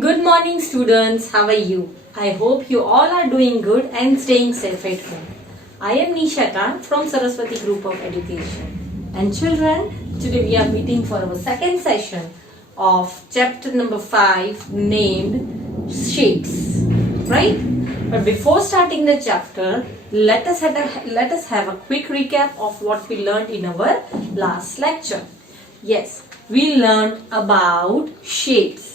Good morning, students. How are you? I hope you all are doing good and staying safe at home. I am Nishata from Saraswati Group of Education. And children, today we are meeting for our second session of chapter number 5 named Shapes. Right? But before starting the chapter, let us have a quick recap of what we learned in our last lecture. Yes, we learned about shapes.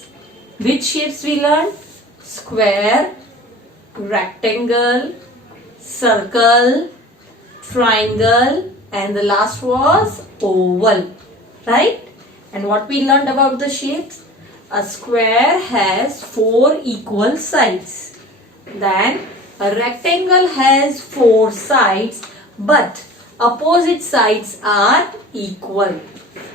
Which shapes we learned? Square, rectangle, circle, triangle, and the last was oval. Right? And what we learned about the shapes? A square has 4 equal sides. Then a rectangle has 4 sides, but opposite sides are equal.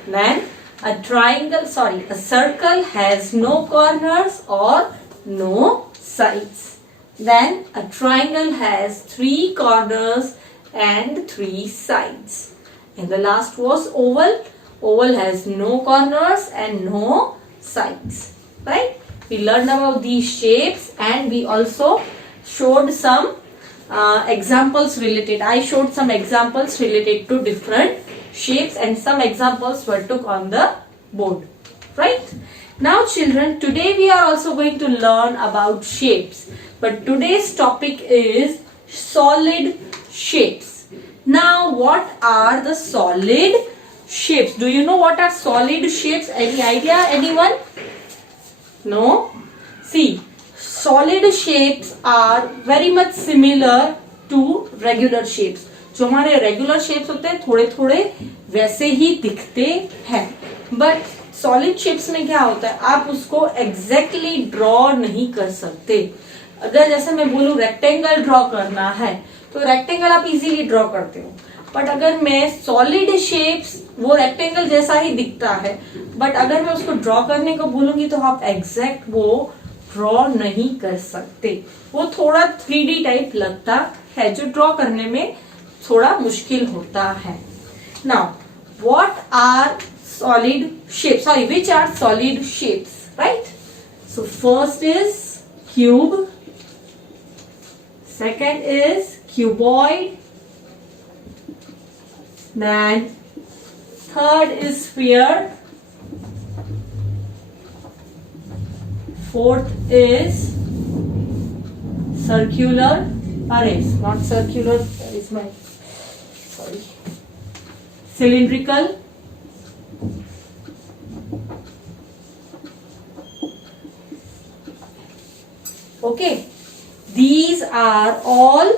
Then a circle has no corners or no sides. Then a triangle has 3 corners and 3 sides. And the last was oval. Oval has no corners and no sides. Right? We learned about these shapes and we also showed some examples related. I showed some examples related to different shapes and some examples were took on the board. Right? Now children, today we are also going to learn about shapes. But today's topic is solid shapes. Now what are the solid shapes? Do you know what are solid shapes? Any idea? Anyone? No? See, solid shapes are very much similar to regular shapes. जो हमारे regular shapes होते हैं थोड़े थोड़े वैसे ही दिखते हैं, but solid shapes में क्या होता है, आप उसको एग्जैक्टली ड्रॉ नहीं कर सकते. अगर जैसे मैं बोलूं रेक्टेंगल ड्रॉ करना है तो रेक्टेंगल आप इजीली ड्रॉ करते हो, बट अगर मैं सॉलिड शेप्स, वो रेक्टेंगल जैसा ही दिखता है, बट अगर मैं उसको ड्रॉ करने को बोलूंगी तो आप एग्जैक्ट वो ड्रॉ नहीं कर सकते. वो थोड़ा 3D टाइप लगता है जो ड्रॉ करने में थोड़ा मुश्किल होता है. Now what are solid shapes? Sorry, which are solid shapes? Right? So first is cube, second is cuboid, then third is sphere, fourth is circular, not circular, is my cylindrical, okay, these are all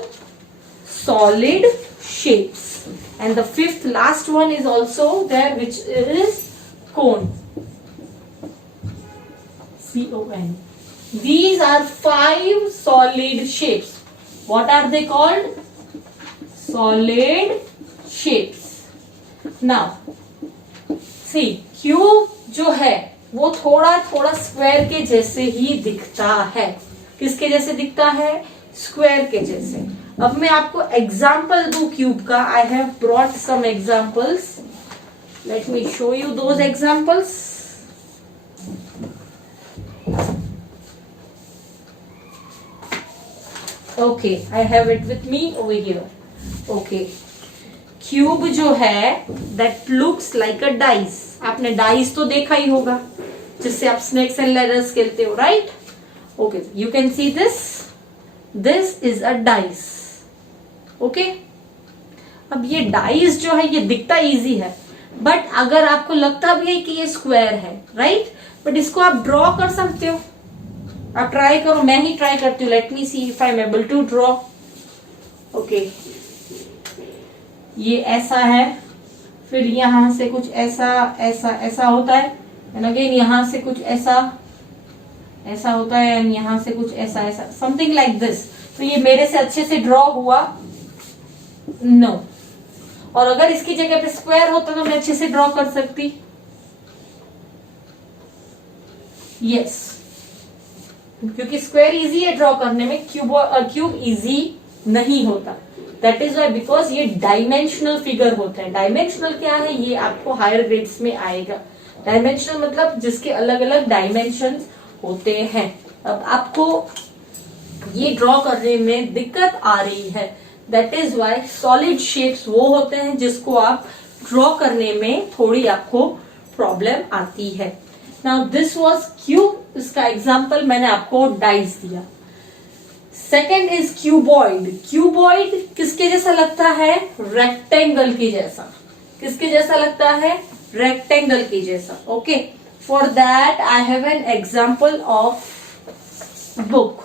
solid shapes. And the fifth last one is also there, which is cone, C-O-N. These are 5 solid shapes. What are they called? Solid shapes. Now see, cube जो है वो थोड़ा थोड़ा square के जैसे ही दिखता है. किसके जैसे दिखता है? स्क्वायर के जैसे. अब मैं आपको एग्जाम्पल दूं क्यूब का. I have brought some examples. Let me show you those examples. Okay, I have it with me over here. Okay, cube जो है that looks like a dice. आपने डाइस तो देखा ही होगा जिससे आप स्नेक्स एंड लैडर्स खेलते हो, right? Okay, you can see this is a dice. Okay, अब ये डाइस जो है ये दिखता इजी है, बट अगर आपको लगता भी है कि ये स्क्वायर है, राइट, बट इसको आप ड्रॉ कर सकते हो. आप ट्राई करो, मैं ही ट्राई करती हूँ. Let me see if I am able to draw. Okay, ये ऐसा है, फिर यहां से कुछ ऐसा ऐसा ऐसा होता है, एंड अगेन यहां से कुछ ऐसा ऐसा होता है, एंड यहां से कुछ ऐसा ऐसा, समथिंग लाइक दिस. तो ये मेरे से अच्छे से ड्रॉ हुआ? नो. और अगर इसकी जगह पे स्क्वायर होता तो मैं अच्छे से ड्रॉ कर सकती? यस, क्योंकि स्क्वायर इजी है ड्रॉ करने में, क्यूब इजी नहीं होता. दैट इज वाई, बिकॉज ये डायमेंशनल फिगर होता है. डायमेंशनल क्या है, ये आपको हायर ग्रेड्स में आएगा. डायमेंशनल मतलब जिसके अलग अलग डायमेंशंस होते हैं। अब आपको ये ड्रॉ करने में दिक्कत आ रही है, that is why solid shapes वो होते हैं जिसको आप ड्रॉ करने में थोड़ी आपको प्रॉब्लम आती है। नाउ दिस वाज क्यूब, इसका एग्जांपल मैंने आपको डाइस दिया। Second is cuboid. क्यूबॉइड किसके जैसा लगता है? रेक्टेंगल के जैसा। किसके जैसा लगता है? रेक्टेंगल के जैसा। Okay, for that I have an example of book.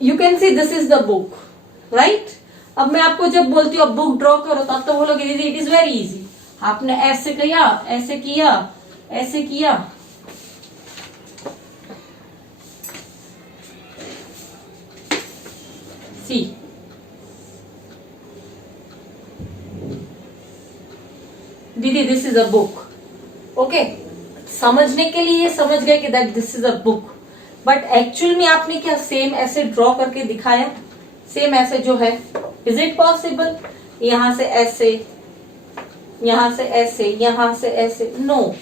You can see this is the book, right? अब मैं आपको जब बोलती हूँ बुक ड्रॉ करो तो आप तो बोलोगे दीदी इट इज वेरी इजी। आपने ऐसे किया, ऐसे किया, ऐसे किया, सी दीदी this is a book. Okay, समझने के लिए समझ गए कि that this is a book, but actual में आपने क्या सेम ऐसे ड्रॉ करके दिखाया? सेम ऐसे जो है, इज इट पॉसिबल? यहां से ऐसे, यहां से ऐसे, यहां से ऐसे, नो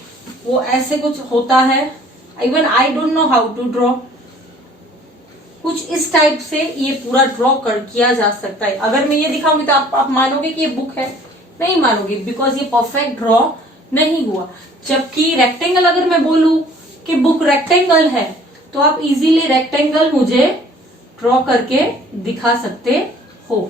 वो ऐसे कुछ होता है। Even I don't know how to draw. कुछ इस टाइप से ये पूरा ड्रॉ कर किया जा सकता है। अगर मैं ये दिखाऊंगी तो आप मानोगे कि ये बुक है? नहीं मानोगे, बिकॉज ये परफेक्ट ड्रॉ नहीं हुआ। जबकि रेक्टेंगल अगर मैं बोलूं कि बुक रेक्टेंगल है तो आप इजीली रेक्टेंगल मुझे ड्रॉ करके दिखा सकते हो,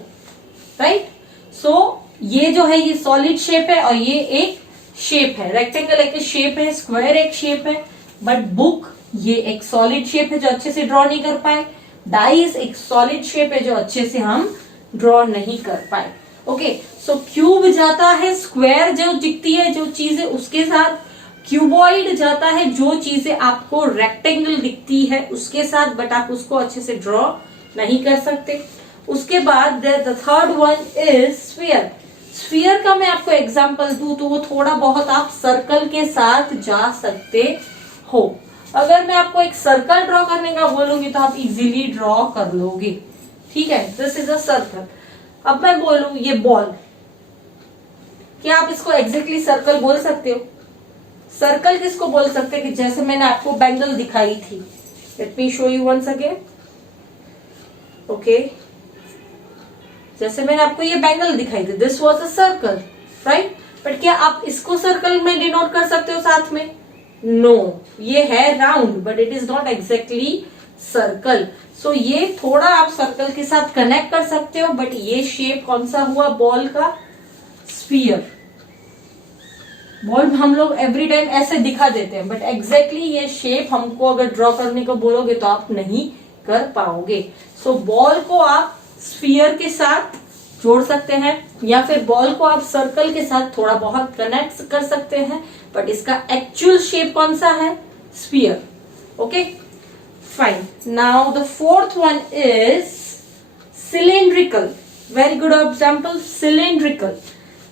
राइट? सो ये जो है ये सॉलिड शेप है और ये एक शेप है। रेक्टेंगल एक शेप है, स्क्वायर एक शेप है, बट बुक ये एक सॉलिड शेप है जो अच्छे से ड्रॉ नहीं कर पाए। डाइस एक सॉलिड शेप है जो अच्छे से हम ड्रॉ नहीं कर पाए। ओके, सो क्यूब जाता है स्क्वायर जो दिखती है जो चीजें उसके साथ, क्यूबॉइड जाता है जो चीजें आपको रेक्टेंगल दिखती है उसके साथ, बट आप उसको अच्छे से ड्रॉ नहीं कर सकते। उसके बाद the third one is sphere. Sphere का मैं आपको एग्जांपल दूं तो वो थोड़ा बहुत आप सर्कल के साथ जा सकते हो। अगर मैं आपको एक सर्कल ड्रॉ करने का बोलूंगी तो आप इजीली ड्रॉ कर लोगे, ठीक है? This is a circle. अब मैं बोलूं ये बॉल, क्या आप इसको एग्जैक्टली सर्कल बोल सकते हो? सर्कल किसको बोल सकते हैं? कि जैसे मैंने आपको बैंगल दिखाई थी, let me show you once again. Okay, जैसे मैंने आपको ये बैंगल दिखाई थी, this was a circle, right? But क्या आप इसको सर्कल में डिनोट कर सकते हो साथ में? नो, ये है round but it is not exactly circle. So ये थोड़ा आप सर्कल के साथ कनेक्ट कर सकते हो, बट ये शेप कौन सा हुआ बॉल का? स्फीयर। बॉल हम लोग एवरी टाइम ऐसे दिखा देते हैं, बट एग्जैक्टली ये शेप हमको अगर ड्रॉ करने को बोलोगे तो आप नहीं कर पाओगे। सो बॉल को आप स्फीयर के साथ जोड़ सकते हैं या फिर बॉल को आप सर्कल के साथ थोड़ा बहुत कनेक्ट कर सकते हैं, बट इसका एक्चुअल शेप कौन सा है? Sphere. Okay, fine. Now the fourth one is cylindrical. Very good example, cylindrical.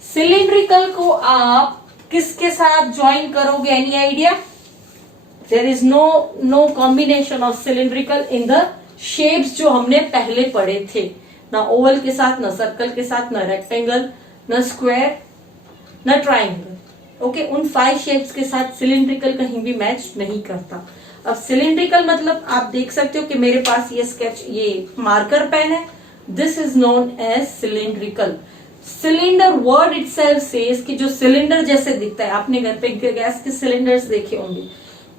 Cylindrical को आप किसके साथ ज्वाइन करोगे? Any idea? There is no combination of cylindrical in the shapes जो हमने पहले पढ़े थे। ना ओवल के साथ, ना सर्कल के साथ, ना रेक्टेंगल, ना स्क्वायर, ना ट्राइंगल। ओके, उन 5 शेप्स के साथ सिलिंड्रिकल कहीं भी मैच नहीं करता। अब सिलिंड्रिकल मतलब आप देख सकते हो कि मेरे पास ये स्केच, ये मार्कर पेन है, this is known as cylindrical. Cylinder word itself says कि जो सिलेंडर जैसे दिखता है, आपने घर पे गैस के सिलेंडर्स देखे होंगे,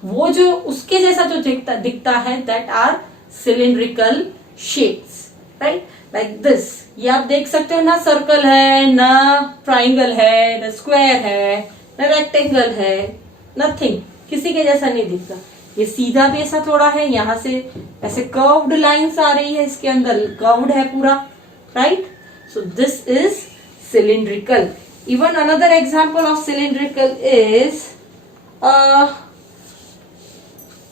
वो जो उसके जैसा जो दिखता है that are cylindrical shapes, right? Like this. ये आप देख सकते हो ना, सर्कल है, ना ट्राइंगल है, ना स्क्वायर है, ना रेक्टेंगल है, नथिंग, किसी के जैसा नहीं दिखता। ये सीधा भी ऐसा थोड़ा है, यहाँ से ऐसे कर्व्ड लाइंस आ रही है, इसके अंदर कर्व्ड है पूरा, right? So this is cylindrical. Even another example of cylindrical is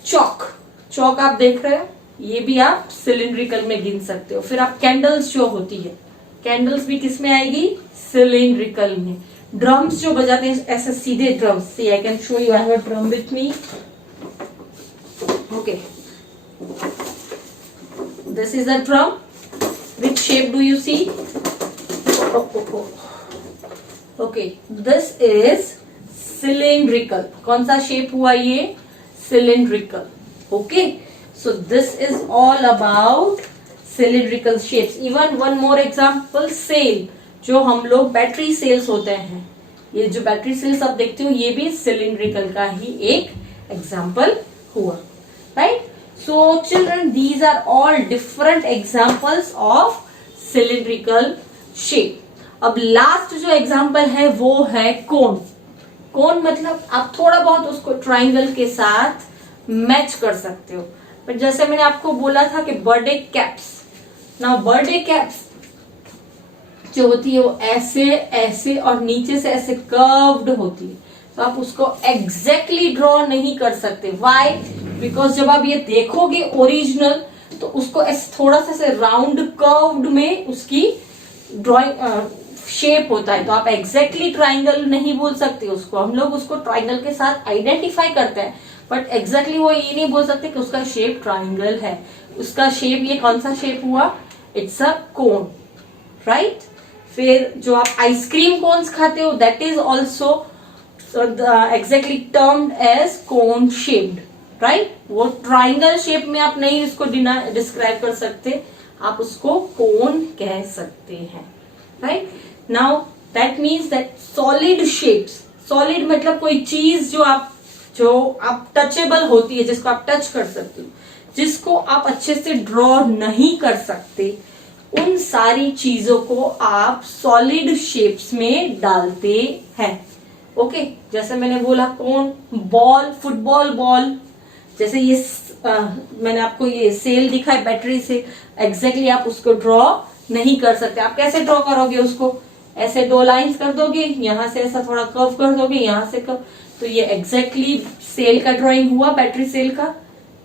chalk. chalk आप देख रहे हो, ये भी आप cylindrical में गिन सकते हो। फिर आप कैंडल्स जो होती है, कैंडल्स भी किस में आएगी? cylindrical में। ड्रम्स जो बजाते हैं ऐसे सीधे drums, see I can show you, I have a drum with me. Okay, this is a drum. Which shape do you see? Okay, this is cylindrical. कौन सा शेप हुआ ये? cylindrical. Okay, so this is all about cylindrical shapes. Even one more example, sail. जो हम लोग battery cells होते हैं, ये जो बैटरी सेल्स आप देखते हो ये भी सिलिंड्रिकल का ही एक एग्जाम्पल हुआ, right. So children, these are all different examples of cylindrical shape. अब लास्ट जो एग्जाम्पल है वो है कोन. कोन मतलब आप थोड़ा बहुत उसको ट्राइंगल के साथ मैच कर सकते हो. पर जैसे मैंने आपको बोला था कि बर्थडे कैप्स, ना बर्थडे कैप्स जो होती है वो ऐसे ऐसे और नीचे से ऐसे कर्व्ड होती है, तो आप उसको एग्जैक्टली ड्रॉ नहीं कर सकते. व्हाई? बिकॉज जब आप ये देखोगे ओरिजिनल तो उसको ऐसे थोड़ा सा ऐसे राउंड कर्व्ड में उसकी ड्रॉइंग शेप होता है, तो आप एग्जैक्टली ट्राइंगल नहीं बोल सकते उसको. हम लोग उसको ट्राइंगल के साथ आइडेंटिफाई करते हैं, बट एग्जैक्टली वो ये नहीं बोल सकते कि उसका शेप ट्राइंगल है. उसका शेप, ये कौन सा शेप हुआ? It's a cone, right. फिर जो आप आइसक्रीम कोन्स खाते हो, that is also exactly termed as cone shaped, right. वो ट्राइंगल शेप में आप नहीं इसको डिस्क्राइब कर सकते, आप उसको कोन कह सकते हैं, right. Now that means that solid shapes, solid मतलब कोई चीज जो आप टचेबल होती है, जिसको आप टच कर सकते हो, जिसको आप अच्छे से ड्रॉ नहीं कर सकते, उन सारी चीजों को आप सॉलिड शेप्स में डालते हैं. ओके, जैसे मैंने बोला कोन, बॉल, फुटबॉल बॉल, जैसे ये मैंने आपको ये सेल दिखा है बैटरी से, एग्जैक्टली आप उसको ड्रॉ नहीं कर सकते. आप कैसे ड्रॉ करोगे उसको? ऐसे दो लाइंस कर दोगे, यहां से ऐसा थोड़ा कर्व कर दोगे, यहां से कर्व, तो ये एग्जैक्टली सेल का ड्राइंग हुआ? बैटरी सेल का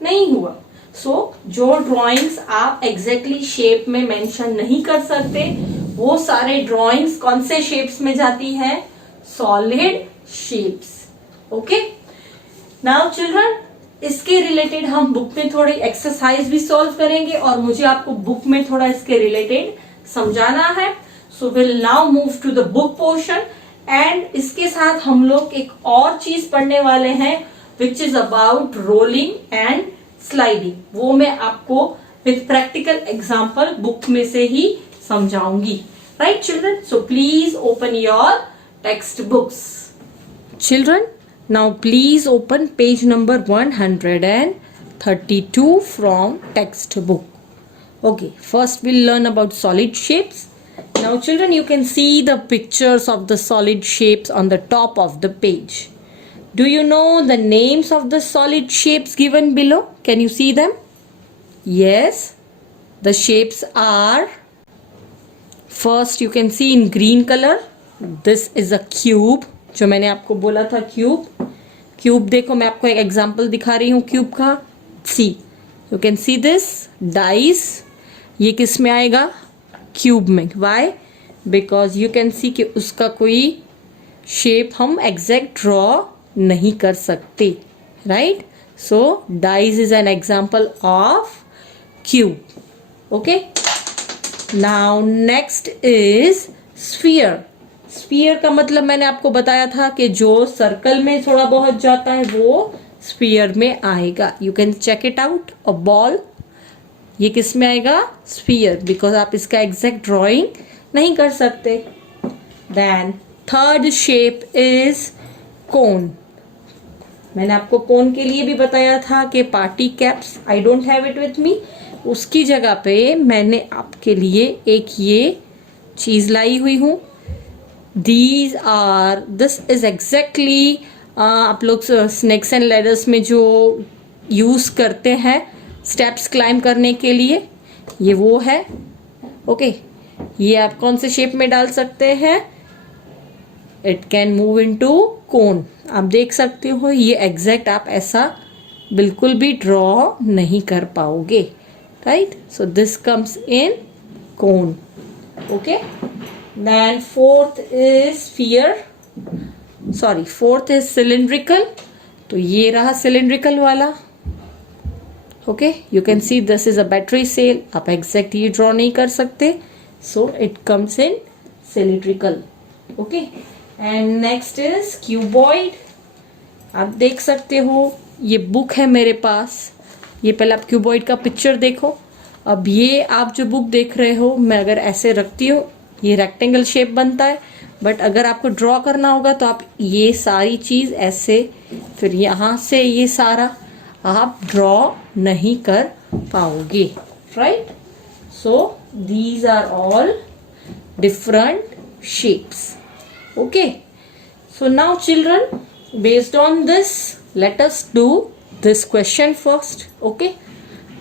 नहीं हुआ. सो जो ड्राइंग्स आप एग्जैक्टली शेप में मेंशन नहीं कर सकते, वो सारे ड्राइंग्स कौन से शेप्स में जाती है? Solid shapes. Okay, now children, इसके रिलेटेड हम बुक में थोड़ी एक्सरसाइज भी सॉल्व करेंगे और मुझे आपको बुक में थोड़ा इसके रिलेटेड समझाना है. So will now move to the book portion, and इसके साथ हम लोग एक और चीज पढ़ने वाले हैं which is about rolling and sliding. वो मैं आपको विथ प्रैक्टिकल एग्जाम्पल बुक में से ही समझाऊंगी, right children. So please open your text books. Children, now please open page number 132 from textbook. Okay, first we'll learn about solid shapes. Now children, you can see the pictures of the solid shapes on the top of the page. Do you know the names of the solid shapes given below? Can you see them? Yes, the shapes are, first you can see in green color, this is a cube. जो मैंने आपको बोला था cube. Cube देखो, मैं आपको एक example दिखा रही हूँ क्यूब का. See, you can see this dice. ये किस में आएगा? क्यूब में. Why? Because you can see कि उसका कोई शेप हम एग्जैक्ट ड्रॉ नहीं कर सकते, right. So dice is an example of cube. Okay, now next is sphere. Sphere का मतलब मैंने आपको बताया था कि जो सर्कल में थोड़ा बहुत जाता है वो स्फीयर में आएगा. You can check it out. A ball, ये किस में आएगा? स्फीयर, बिकॉज आप इसका एग्जैक्ट ड्राइंग नहीं कर सकते. देन थर्ड शेप इज कोन. मैंने आपको कोन के लिए भी बताया था कि party caps, I don't have it with मी, उसकी जगह पे मैंने आपके लिए एक ये चीज लाई हुई हूं. These are, this is exactly आप लोग स्नेक्स एंड लैडर्स में जो यूज करते हैं स्टेप्स क्लाइंब करने के लिए, ये वो है. ओके, ये आप कौन से शेप में डाल सकते हैं? इट कैन मूव इनटू कोन. आप देख सकते हो ये एग्जैक्ट आप ऐसा बिल्कुल भी ड्रॉ नहीं कर पाओगे, right. So this comes in cone. Okay, then fourth is sphere, sorry, fourth is cylindrical. तो ये रहा cylindrical वाला. okay, you can see this is a battery cell. आप exact ये draw नहीं कर सकते, so it comes in cylindrical. okay, and next is cuboid. आप देख सकते हो ये बुक है मेरे पास, ये पहले आप क्यूबॉइड का पिक्चर देखो। अब ये आप जो बुक देख रहे हो, मैं अगर ऐसे रखती हूँ ये रेक्टेंगल शेप बनता है, बट अगर आपको ड्रॉ करना होगा तो आप ये सारी चीज ऐसे, फिर यहाँ से ये सारा आप ड्रॉ नहीं कर पाओगे, right? So these are all different shapes. Okay, so now children, based on this, let us do this question first. Okay,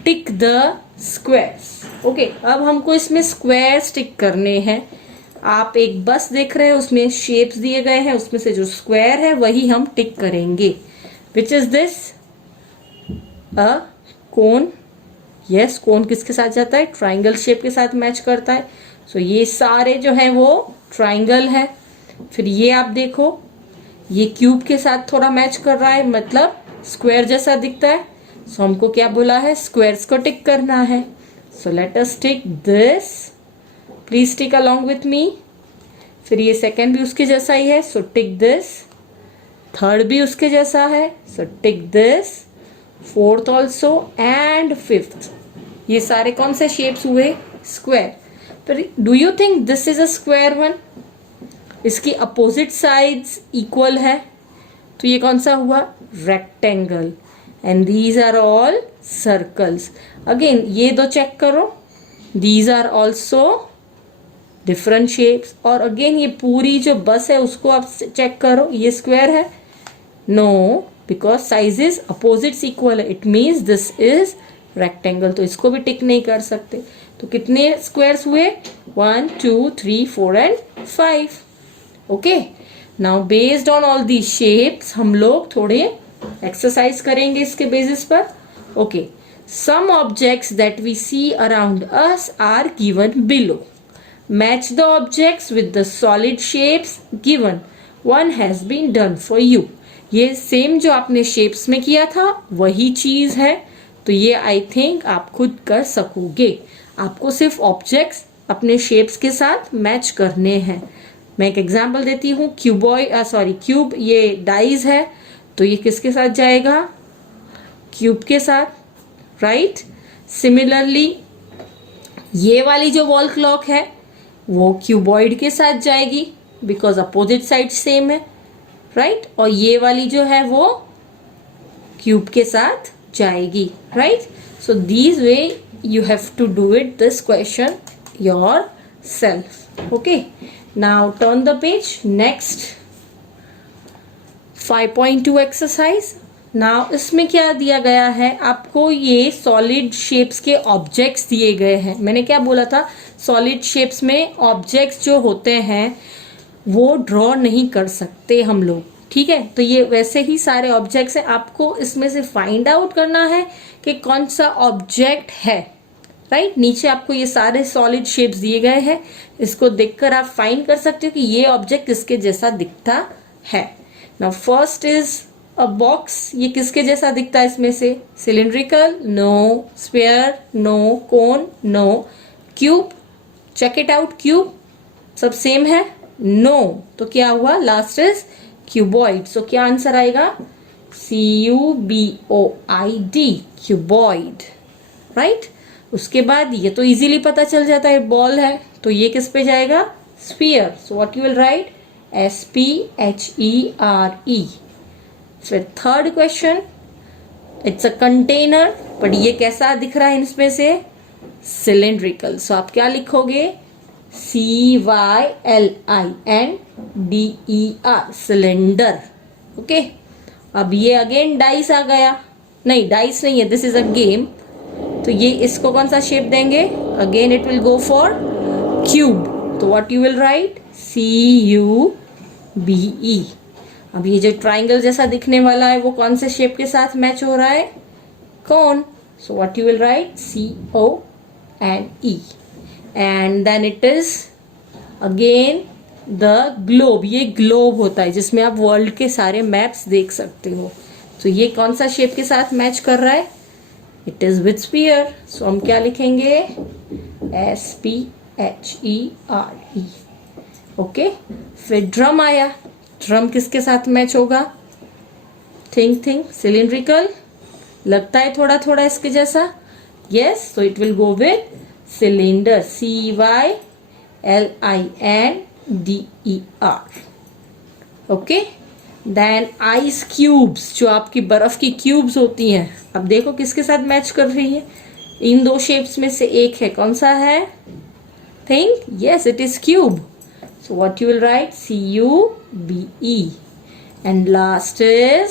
tick the squares. Okay, अब हमको इसमें squares tick करने हैं। आप एक बस देख रहे हैं, उसमें shapes दिए गए हैं, उसमें से जो square है वही हम tick करेंगे। Which is this? A cone. Yes, cone किसके साथ जाता है? Triangle shape के साथ मैच करता है। सो ये सारे जो हैं वो ट्राइंगल है। फिर ये आप देखो, ये क्यूब के साथ थोड़ा मैच कर रहा है, मतलब स्क्वायर जैसा दिखता है। सो हमको क्या बोला है? स्क्वायर्स को टिक करना है। So let us tick this, please tick along with me. फिर ये सेकंड भी उसके जैसा ही है, सो टिक दिस। थर्ड भी उसके जैसा है, so tick this. Fourth also and fifth. ये सारे कौन से शेप्स हुए? Square. Do you think this is a square one? इसकी अपोजिट साइड्स इक्वल है, तो ये कौन सा हुआ? Rectangle. And these are all circles. Again ये दो चेक करो, these are also different shapes. और अगेन ये पूरी जो बस है उसको आप चेक करो, ये स्क्वायर है? No, because sizes opposites equal है, it means this is rectangle. तो इसको भी टिक नहीं कर सकते। तो कितने स्क्वायर्स हुए? 1 2 3 4 and 5। Okay, now based on all the shapes हम लोग थोड़े एक्सरसाइज करेंगे इसके बेसिस पर। Okay, some objects that we see around us are given below. Match the objects with the solid shapes given. One has been done for you. ये same जो आपने shapes में किया था वही चीज है, तो ये आई थिंक आप खुद कर सकोगे। आपको सिर्फ ऑब्जेक्ट्स अपने शेप्स के साथ मैच करने हैं। मैं एक एग्जांपल देती हूँ। क्यूब ये डाइज है, तो ये किसके साथ जाएगा? क्यूब के साथ, राइट? सिमिलरली ये वाली जो वॉल क्लॉक है वो क्यूबॉइड के साथ जाएगी, बिकॉज अपोजिट साइड सेम है, राइट? और ये वाली जो है वो क्यूब के साथ जाएगी, right? So these way you have to do it this question yourself. Okay, now turn the page. Next 5.2 exercise. Now इसमें क्या दिया गया है आपको? ये सॉलिड शेप्स के ऑब्जेक्ट्स दिए गए हैं। मैंने क्या बोला था? सॉलिड शेप्स में ऑब्जेक्ट्स जो होते हैं वो ड्रॉ नहीं कर सकते हम लोग, ठीक है? तो ये वैसे ही सारे ऑब्जेक्ट्स हैं। आपको इसमें से फाइंड आउट करना है कि कौन सा ऑब्जेक्ट है, राइट? नीचे आपको ये सारे सॉलिड शेप्स दिए गए हैं, इसको देखकर आप फाइंड कर सकते हो कि ये ऑब्जेक्ट किसके जैसा दिखता है। Now first is a box. ये किसके जैसा दिखता है इसमें से? Cylindrical? No. Sphere? No. Cone? No. Cube? Check it out. Cube सब सेम है? नो। तो क्या हुआ? Last is cuboid. सो क्या आंसर आएगा? CUBOID, cuboid, right? उसके बाद ये तो इजीली पता चल जाता है, बॉल है, तो ये किस पे जाएगा? Sphere. So what you will right? SPHERE। फिर third question, it's a container, but ये कैसा दिख रहा है इसमें से? सिलिंड्रिकल। सो आप क्या लिखोगे? CYLINDER, cylinder. ओके, अब ये अगेन डाइस आ गया। नहीं, डाइस नहीं है, दिस इज अ गेम। तो ये इसको कौन सा शेप देंगे? Again it will go for cube. तो what you will write? CUBE। अब ये जो ट्राइंगल जैसा दिखने वाला है वो कौन से शेप के साथ मैच हो रहा है? Cone. So what you will write? CONE। And then it is again the globe. ये ग्लोब होता है जिसमें आप वर्ल्ड के सारे मैप्स देख सकते हो। तो ये कौन सा शेप के साथ मैच कर रहा है? It is with sphere. सो हम क्या लिखेंगे? SPHERE। ओके, फिर ड्रम आया। ड्रम किसके साथ मैच होगा? थिंक सिलिंड्रिकल, लगता है थोड़ा थोड़ा इसके जैसा. Yes, so it will go with cylinder. CYLINDER. Okay. Then ice cubes, जो आपकी बर्फ की क्यूब्स होती हैं. अब देखो किसके साथ मैच कर रही है. इन दो शेप्स में से एक है, कौन सा है? Think. Yes, it is cube. So what you will write? CUBE. And last is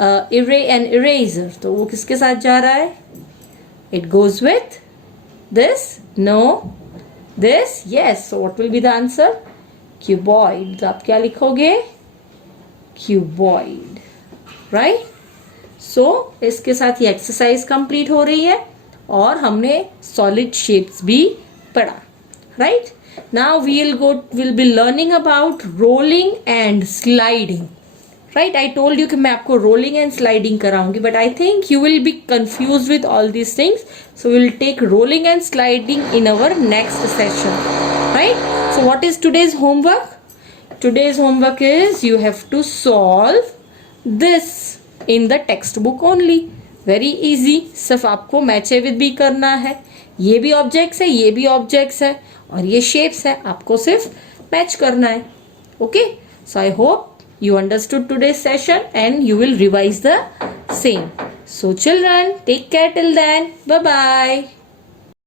an eraser. तो वो किसके साथ जा रहा है? It goes with this. No, this. Yes, so what will be the answer? Cuboid. तो आप क्या लिखोगे? क्यूबॉइड. राइट. सो इसके साथ ये एक्सरसाइज कंप्लीट हो रही है और हमने सॉलिड शेप्स भी पढ़ा. Right. Now we'll be learning about rolling and sliding. Right. I told you कि मैं आपको रोलिंग एंड स्लाइडिंग कराऊंगी, but I think you will be confuse with all these things. So will take rolling and sliding in our next session. Right. So what is today's homework? Today's homework is you have to solve this in the textbook only. Very easy. सिर्फ आपको match with भी करना है. ये भी objects है, ये भी ऑब्जेक्ट्स है और ये शेप्स है. आपको सिर्फ मैच करना है. Okay. So I hope you understood today's session and you will revise the same. So children, take care till then. Bye bye.